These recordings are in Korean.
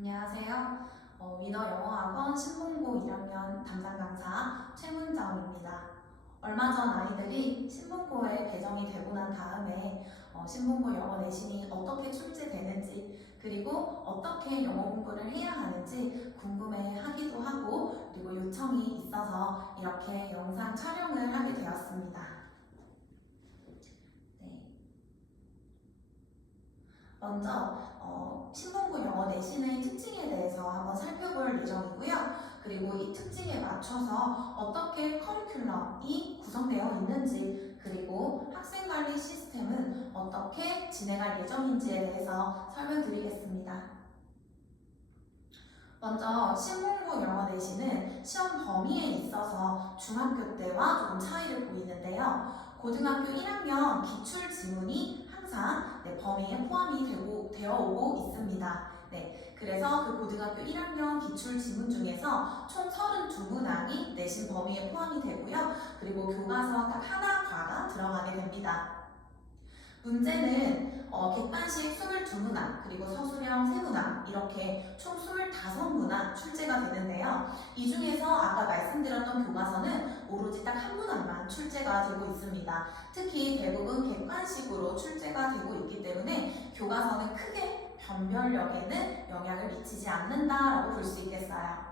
안녕하세요. 위너 영어학원 신봉고 1학년 담당 강사 최문정입니다. 얼마 전 아이들이 신봉고에 배정이 되고 난 다음에 신봉고 영어 내신이 어떻게 출제되는지 그리고 어떻게 영어 공부를 해야 하는지 궁금해하기도 하고 그리고 요청이 있어서 이렇게 영상 촬영을 하게 되었습니다. 네. 먼저 신봉고 영어 내신의 특징에 대해서 한번 살펴볼 예정이고요. 그리고 이 특징에 맞춰서 어떻게 커리큘럼이 구성되어 있는지 그리고 학생관리 시스템은 어떻게 진행할 예정인지에 대해서 설명드리겠습니다. 먼저 신봉고 영어 내신은 시험 범위에 있어서 중학교 때와 조금 차이를 보이는데요. 고등학교 1학년 기출 지문이 항상 범위에 포함이 되어 오고 있습니다. 그래서 그 고등학교 1학년 기출 지문 중에서 총 32문항이 내신 범위에 포함이 되고요. 그리고 교과서 딱 하나과가 들어가게 됩니다. 문제는 객관식 22문항 그리고 서술형 3문항 이렇게 총 25문항 출제가 되는데요. 이 중에서 아까 말씀드렸던 교과서는 오로지 딱 한 문항만 출제가 되고 있습니다. 특히 대부분 객관식으로 출제가 되고 있기 때문에 교과서는 크게 변별력에는 영향을 미치지 않는다라고 볼 수 있겠어요.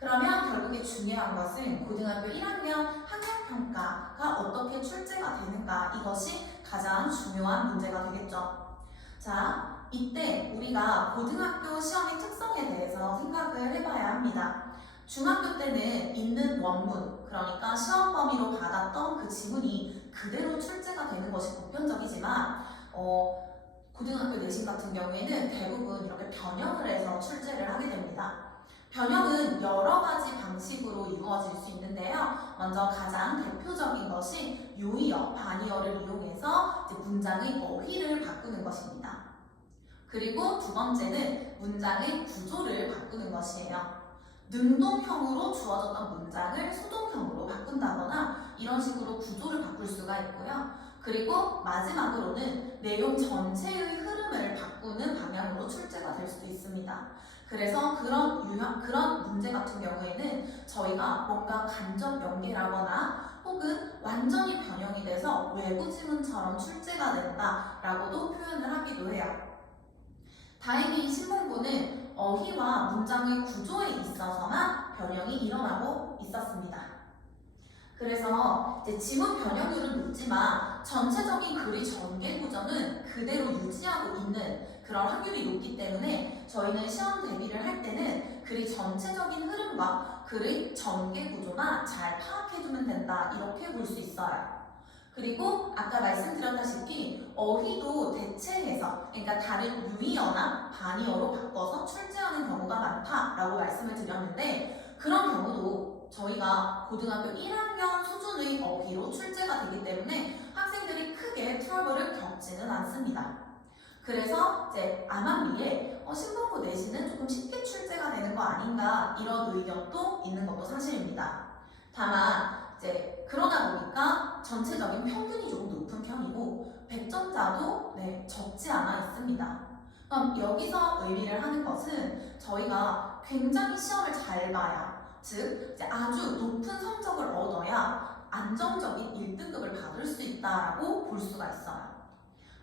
그러면 결국에 중요한 것은 고등학교 1학년 학력평가가 어떻게 출제가 되는가 이것이 가장 중요한 문제가 되겠죠. 자, 이때 우리가 고등학교 시험의 특성에 대해서 생각을 해봐야 합니다. 중학교 때는 있는 원문, 그러니까 시험 범위로 받았던 그 지문이 그대로 출제가 되는 것이 보편적이지만 고등학교 내신 같은 경우에는 대부분 이렇게 변형을 해서 출제를 하게 됩니다. 변형은 여러 가지 방식으로 이루어질 수 있는데요. 먼저 가장 대표적인 것이 요이어, 반이어를 이용해서 문장의 어휘를 바꾸는 것입니다. 그리고 두 번째는 문장의 구조를 바꾸는 것이에요. 능동형으로 주어졌던 문장을 수동형으로 바꾼다거나 이런 식으로 구조를 바꿀 수가 있고요. 그리고 마지막으로는 내용 전체의 흐름을 바꾸는 방향으로 출제가 될 수도 있습니다. 그래서 그런 문제 같은 경우에는 저희가 뭔가 간접 연계라거나 혹은 완전히 변형이 돼서 외부 지문처럼 출제가 된다라고도 표현을 하기도 해요. 다행히 신봉고는 어휘와 문장의 구조에 있어서만 변형이 일어나고 있었습니다. 그래서 이제 지문 변형률은 높지만 전체적인 글의 전개 구조는 그대로 유지하고 있는 그런 확률이 높기 때문에 저희는 시험 대비를 할 때는 글의 전체적인 흐름과 글의 전개 구조만 잘 파악해두면 된다 이렇게 볼 수 있어요. 그리고 아까 말씀드렸다시피 어휘도 대체해서 그러니까 다른 유의어나 반의어로 바꿔서 출제하는 경우가 많다라고 말씀을 드렸는데 그런 경우도 저희가 고등학교 1학년 수준의 어휘로 출제가 되기 때문에 학생들이 크게 트러블을 겪지는 않습니다. 그래서 이제 암암리에 신봉고 내신은 조금 쉽게 출제가 되는 거 아닌가 이런 의견도 있는 것도 사실입니다. 다만 이제 그러다 보니까 전체적인 평균이 조금 높은 편이고 100점자도 적지 않아 있습니다. 그럼 여기서 의미를 하는 것은 저희가 굉장히 시험을 잘 봐야 즉 이제 아주 높은 성적을 얻어야 안정적인 1등급을 받을 수 있다고 볼 수가 있어요.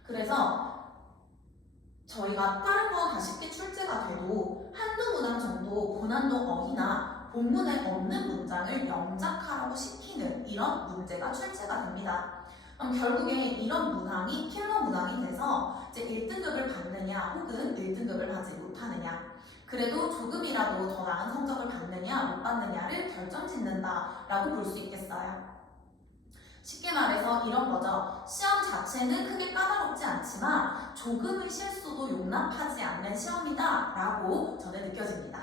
그래서 저희가 다른 건 다 쉽게 출제가 돼도 한두 문항 정도 고난도 어휘나 본문에 없는 문장을 영작하라고 시키는 이런 문제가 출제가 됩니다. 그럼 결국에 이런 문항이 킬러 문항이 돼서 이제 1등급을 받느냐 혹은 1등급을 받지 못하느냐 그래도 조금이라도 더 나은 성적을 받느냐 못 받느냐를 결정짓는다라고 볼 수 있겠어요. 쉽게 말해서 이런 거죠. 시험 자체는 크게 까다롭지 않지만 조금의 실수도 용납하지 않는 시험이다 라고 저는 느껴집니다.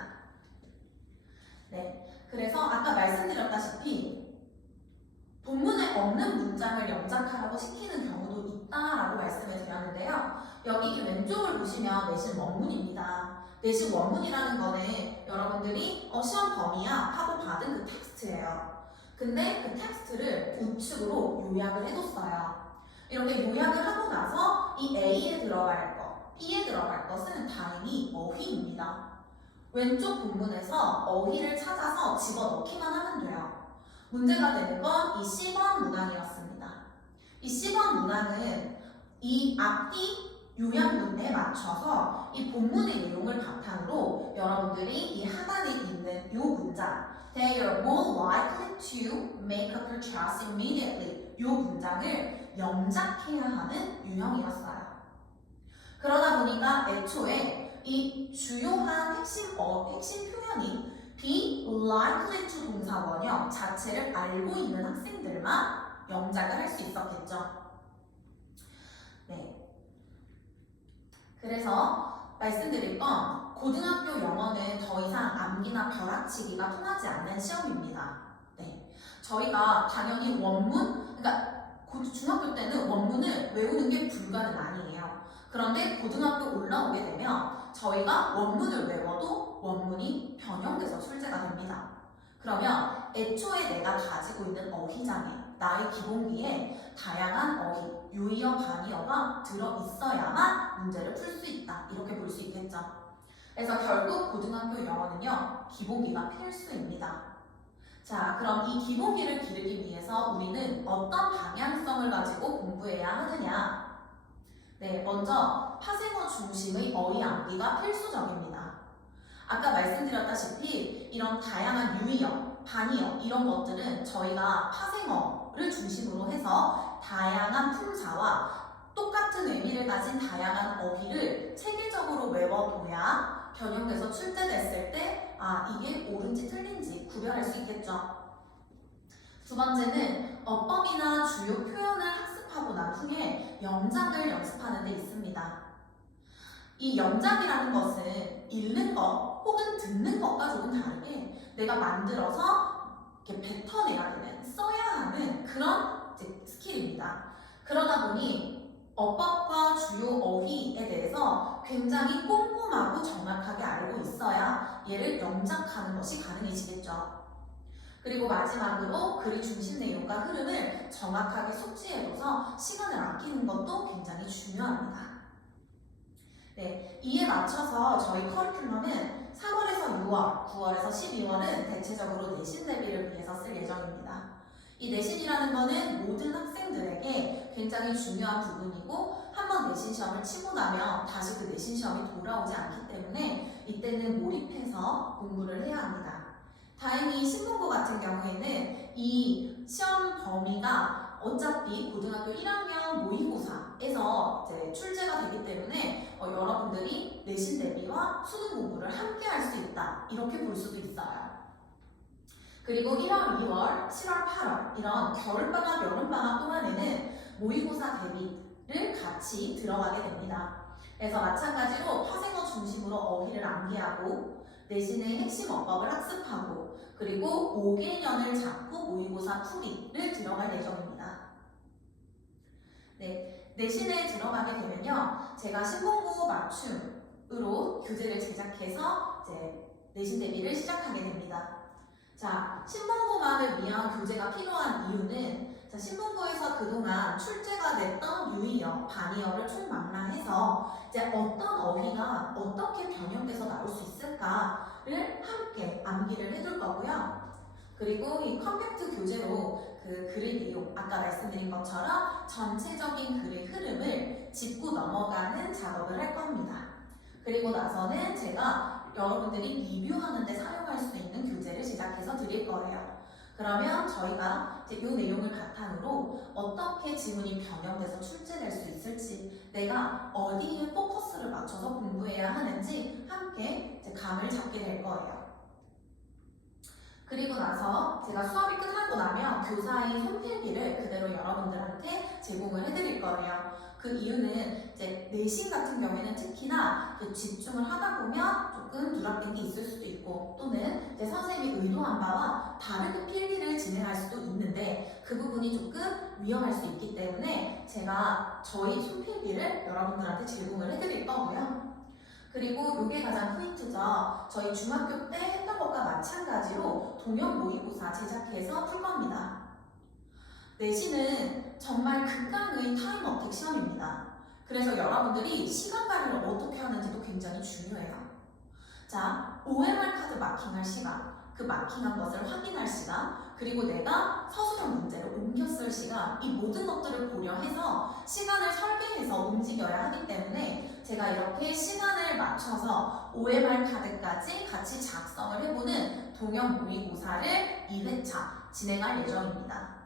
그래서 아까 말씀드렸다시피 본문에 없는 문장을 영작하라고 시키는 경우도 있다라고 말씀을 드렸는데요. 여기 왼쪽을 보시면 내신 원문입니다. 내신 원문이라는 거는 여러분들이 시험 범위야 하고 받은 그 텍스트예요. 근데 그 텍스트를 우측으로 요약을 해뒀어요. 이렇게 요약을 하고 나서 이 A에 들어갈 것, B에 들어갈 것은 당연히 어휘입니다. 왼쪽 본문에서 어휘를 찾아서 집어넣기만 하면 돼요. 문제가 되는 건 이 C번 문항이었습니다. 이 C번 문항은 이 앞뒤 요약문에 맞춰서 이 본문의 내용을 바탕으로 여러분들이 이 하단에 있는 이 문장 They are more likely to make a purchase immediately 이 문장을 영작해야 하는 유형이었어요. 그러다 보니까 애초에 이 주요한 핵심 표현이 be likely to 동사 원형 자체를 알고 있는 학생들만 영작을 할 수 있었겠죠. 네. 그래서 말씀드릴 건 고등학교 영어는 더 이상 암기나 벼락치기가 통하지 않는 시험입니다. 네. 저희가 당연히 원문, 그러니까 중학교 때는 원문을 외우는 게 불가는 아니에요. 그런데 고등학교 올라오게 되면 저희가 원문을 외워도 원문이 변형돼서 출제가 됩니다. 그러면 애초에 내가 가지고 있는 어휘장에 나의 기본기에 다양한 어휘, 요이어, 반이어가 들어있어야만 문제를 풀 수 있다. 이렇게 볼 수 있겠죠. 그래서 결국 고등학교 영어는요. 기본기가 필수입니다. 자, 그럼 이 기본기를 기르기 위해서 우리는 어떤 방향성을 가지고 공부해야 하느냐? 네, 먼저 파생어 중심의 어휘 암기가 필수적입니다. 아까 말씀드렸다시피 이런 다양한 유의어, 반의어 이런 것들은 저희가 파생어를 중심으로 해서 다양한 품사와 똑같은 의미를 가진 다양한 어휘를 체계적으로 외워둬야 변형돼서 출제됐을 때 이게 옳은지 틀린지 구별할 수 있겠죠. 두 번째는 어법이나 주요 표현을 학습하고 난 후에 영작을 연습하는 데 있습니다. 이 영작이라는 것은 읽는 것 혹은 듣는 것과 조금 다르게 내가 만들어서 이렇게 뱉어내야 되는, 써야 하는 그런 스킬입니다. 그러다 보니 어법과 주요 어휘에 대해서 굉장히 꼼꼼하고 정확하게 알고 있어야 얘를 영작하는 것이 가능해지겠죠. 그리고 마지막으로 글의 중심 내용과 흐름을 정확하게 숙지해둬서 시간을 아끼는 것도 굉장히 중요합니다. 네, 이에 맞춰서 저희 커리큘럼은 3월에서 6월, 9월에서 12월은 대체적으로 내신 대비를 위해서 쓸 예정입니다. 이 내신이라는 것은 모든 학생들에게 굉장히 중요한 부분이고 한번 내신 시험을 치고 나면 다시 그 내신 시험이 돌아오지 않기 때문에 이때는 몰입해서 공부를 해야 합니다. 다행히 신문고 같은 경우에는 이 시험 범위가 어차피 고등학교 1학년 모의고사에서 이제 출제가 되기 때문에 여러분들이 내신 대비와 수능 공부를 함께 할 수 있다. 이렇게 볼 수도 있어요. 그리고 1월, 2월, 7월, 8월 이런 겨울방학, 여름방학 동안에는 모의고사 대비를 같이 들어가게 됩니다. 그래서 마찬가지로 파생어 중심으로 어휘를 암기하고 내신의 핵심 어법을 학습하고 그리고 5개년을 잡고 모의고사 풀이를 들어갈 예정입니다. 네, 내신에 들어가게 되면요. 제가 신문고 맞춤으로 교재를 제작해서 이제 내신 대비를 시작하게 됩니다. 자, 신문고만을 위한 교재가 필요한 이유는 신문고에서 그동안 출제가 됐던 유의어, 반의어를 총망라해서 이제 어떤 어휘가 어떻게 변형돼서 나올 수 있을까를 함께 암기를 해둘 거고요. 그리고 이 컴팩트 교재로 그 글의 내용, 아까 말씀드린 것처럼 전체적인 글의 흐름을 짚고 넘어가는 작업을 할 겁니다. 그리고 나서는 제가 여러분들이 리뷰하는 데 사용할 수 있는 교재를 제작해서 드릴 거예요. 그러면 저희가 이제 이 내용을 바탕으로 어떻게 지문이 변형돼서 출제될 수 있을지 내가 어디에 포커스를 맞춰서 공부해야 하는지 함께 이제 감을 잡게 될 거예요. 그리고 나서 제가 수업이 끝나고 나면 교사의 손필기를 그대로 여러분들한테 제공을 해드릴 거예요. 그 이유는 이제 내신 같은 경우에는 특히나 집중을 하다 보면 조금 누락된 게 있을 수도 있고 또는 이제 선생님이 의도한 바와 다르게 필기를 진행할 수도 있는데 그 부분이 조금 위험할 수 있기 때문에 제가 저희 손필기를 여러분들한테 제공을 해드릴 거고요. 그리고 이게 가장 포인트죠. 저희 중학교 때 했던 것과 마찬가지로 동영 모의고사 제작해서 풀 겁니다. 내신은 정말 극강의 타임 어택 시험입니다. 그래서 여러분들이 시간 관리를 어떻게 하는지도 굉장히 중요해요. 자, OMR 카드 마킹할 시간, 그 마킹한 것을 확인할 시간, 그리고 내가 서술형 문제를 옮겨 쓸 시간, 이 모든 것들을 고려해서 시간을 설계해서 움직여야 하기 때문에 제가 이렇게 시간을 맞춰서 OMR 카드까지 같이 작성을 해보는 동형 모의고사를 2회차 진행할 예정입니다.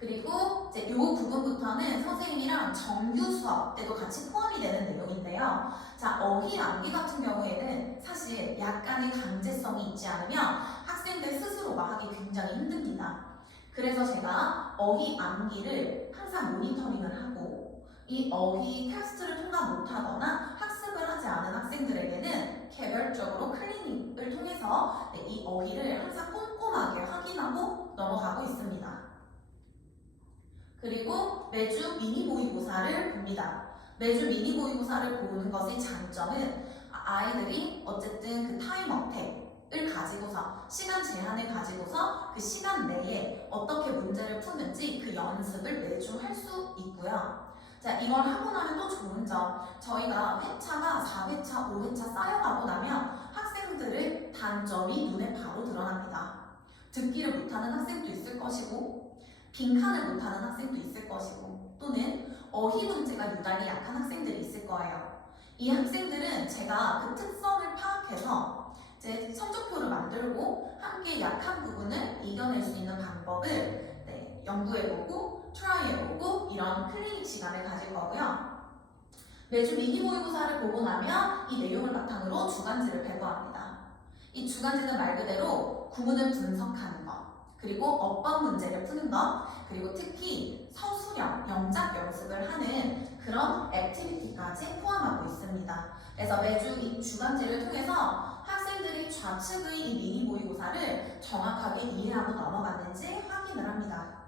그리고 이제 이 부분부터는 선생님이랑 정규 수업 때도 같이 포함이 되는 내용인데요. 자, 어휘 암기 같은 경우에는 사실 약간의 강제성이 있지 않으면 학생들 스스로가 하기 굉장히 힘듭니다. 그래서 제가 어휘 암기를 항상 모니터링을 하고 이 어휘 테스트를 통과 못하거나 학습을 하지 않은 학생들에게는 개별적으로 클리닉을 통해서 이 어휘를 항상 꼼꼼하게 확인하고 넘어가고 있습니다. 그리고 매주 미니 모의고사를 봅니다. 매주 미니 모의고사를 보는 것의 장점은 아이들이 어쨌든 그 타임 어택을 가지고서 시간 제한을 가지고서 그 시간 내에 어떻게 문제를 푸는지 그 연습을 매주 할 수 있고요. 자, 이걸 하고 나면 또 좋은 점, 저희가 회차가 4회차, 5회차 쌓여가고 나면 학생들의 단점이 눈에 바로 드러납니다. 듣기를 못하는 학생도 있을 것이고 빈칸을 못하는 학생도 있을 것이고 또는 어휘 문제가 유달리 약한 학생들이 있을 거예요. 이 학생들은 제가 그 특성을 파악해서 이제 성적표를 만들고 함께 약한 부분을 이겨낼 수 있는 방법을 연구해보고 트라이해보고 이런 클리닉 시간을 가질 거고요. 매주 미니 모의고사를 보고 나면 이 내용을 바탕으로 주간지를 배부합니다. 이 주간지는 말 그대로 구문을 분석하는 것, 그리고 어법 문제를 푸는 것, 그리고 특히 서술형, 영작 연습을 하는 그런 액티비티까지 포함하고 있습니다. 그래서 매주 이 주간지를 통해서 학생들이 좌측의 이 미니 모의고사를 정확하게 이해하고 넘어갔는지 확인을 합니다.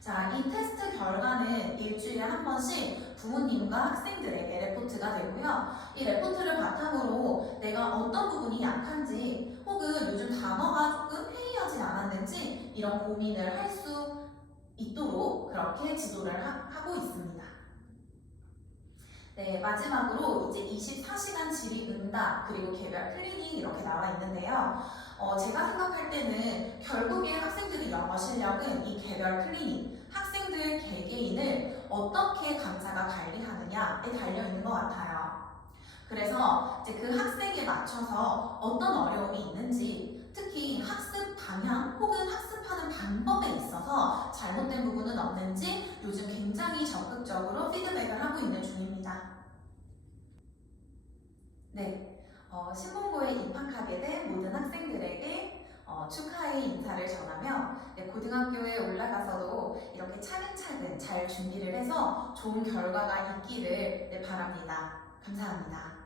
자, 이 테스트 결과는 일주일에 한 번씩 부모님과 학생들에게 레포트가 되고요. 이 레포트를 바탕으로 내가 어떤 부분이 약한지 혹은 요즘 단어가 조금 해이하지 않았는지 이런 고민을 할 수 있도록 그렇게 지도를 하고 있습니다. 네, 마지막으로 이제 24시간 질의응답 그리고 개별 클리닉 이렇게 나와 있는데요. 제가 생각할 때는 결국에 학생들의 영어 실력은 이 개별 클리닉, 학생들 개개인을 어떻게 강사가 관리하느냐에 달려 있는 것 같아요. 그래서 이제 그 학생에 맞춰서 어떤 어려움이 있는지, 특히 학습 방향 혹은 학습하는 방법에 있어서 잘못된 부분은 없는지 요즘 굉장히 적극적으로 피드백을 하고 있는 중입니다. 네, 신봉고에 입학하게 된 모든 학생들에게 축하의 인사를 전하며 고등학교에 올라가서도 이렇게 차근차근 잘 준비를 해서 좋은 결과가 있기를 바랍니다. 감사합니다.